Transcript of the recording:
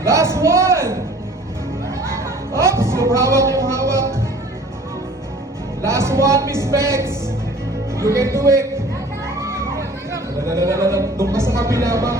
Last one. Oops, yung hawak, yung hawak. Last one, Miss Bex. You can do it. Doon ka sa kabila ba?